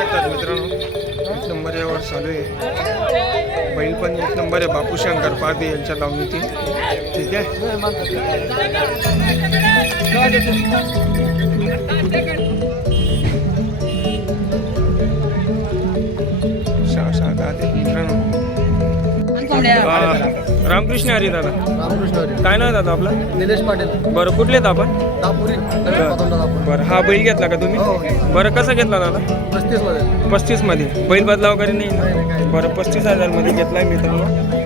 शकता मित्रांनो एक नंबर या वर चालू आहे बैल पण एक नंबर आहे बापू शंकर पादे यांच्या लावणीतील ठीक आहे शाह शाह गाते मित्रांनो रामकृष्ण हरी दादा रामकृष्ण हरी काय नाव दादा आपला निलेश पाटील बरं कुठले आपण बरं हा बैल घेतला का तुम्ही बरं कसा घेतला दादा पस्तीस मध्ये पस्तीस मध्ये बैल बदला वगैरे नाही बरं पस्तीस हजार मध्ये ने? घेतलाय मी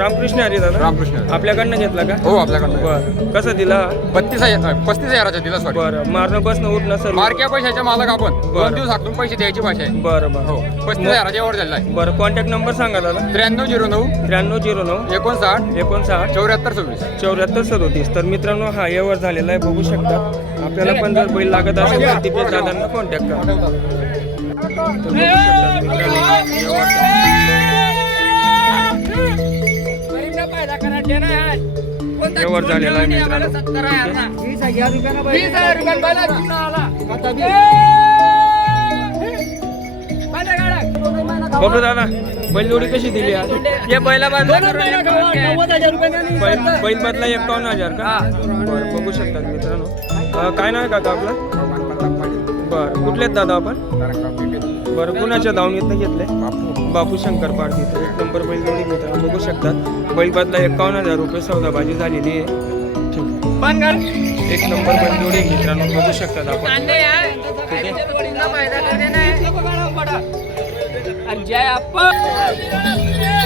रामकृष्ण हरी दादा रामकृष्ण आपल्याकडनं घेतला का हो आपल्याकडनं बरं कसं दिला पस्तीस हजार पस्तीस हजाराचा दिला सर बरं मारणं बस न उठ नसेल मारक्या पैशाच्या मालक आपण बरं दिवस आठ पैसे द्यायचे पैसे बरं बरं हो पस्तीस हजाराच्या एवढं झालेला बरं कॉन्टॅक्ट नंबर सांगा दादा त्र्याण्णव झिरो नऊ त्र्याण्णव झिरो नऊ एकोण एकोणसाठ एकोणसाठ चौऱ्याहत्तर सव्वीस चौऱ्याहत्तर सदोतीस तर मित्रांनो हा यावर झालेला आहे बघू शकता आपल्याला पण जर बैल लागत असेल तर तिथे दादांना कॉन्टॅक्ट करा यावर झालेला आहे मित्रांनो बघा दादा बैलदोडी कशी दिली बदला एकावन्न हजार का बरं बघू शकतात मित्रांनो काय नाही का बरं कुठले दादा आपण बरं कुणाच्या धावणीत नाही घेतले बापू शंकर पार्क एक नंबर जोडी मित्रांनो बघू शकतात बदला एकावन्न हजार रुपये चौदा भाजी झाली ती एक नंबर जोडी मित्रांनो बघू शकतात आपण Anjay -er yeah, apa? Yeah, yeah.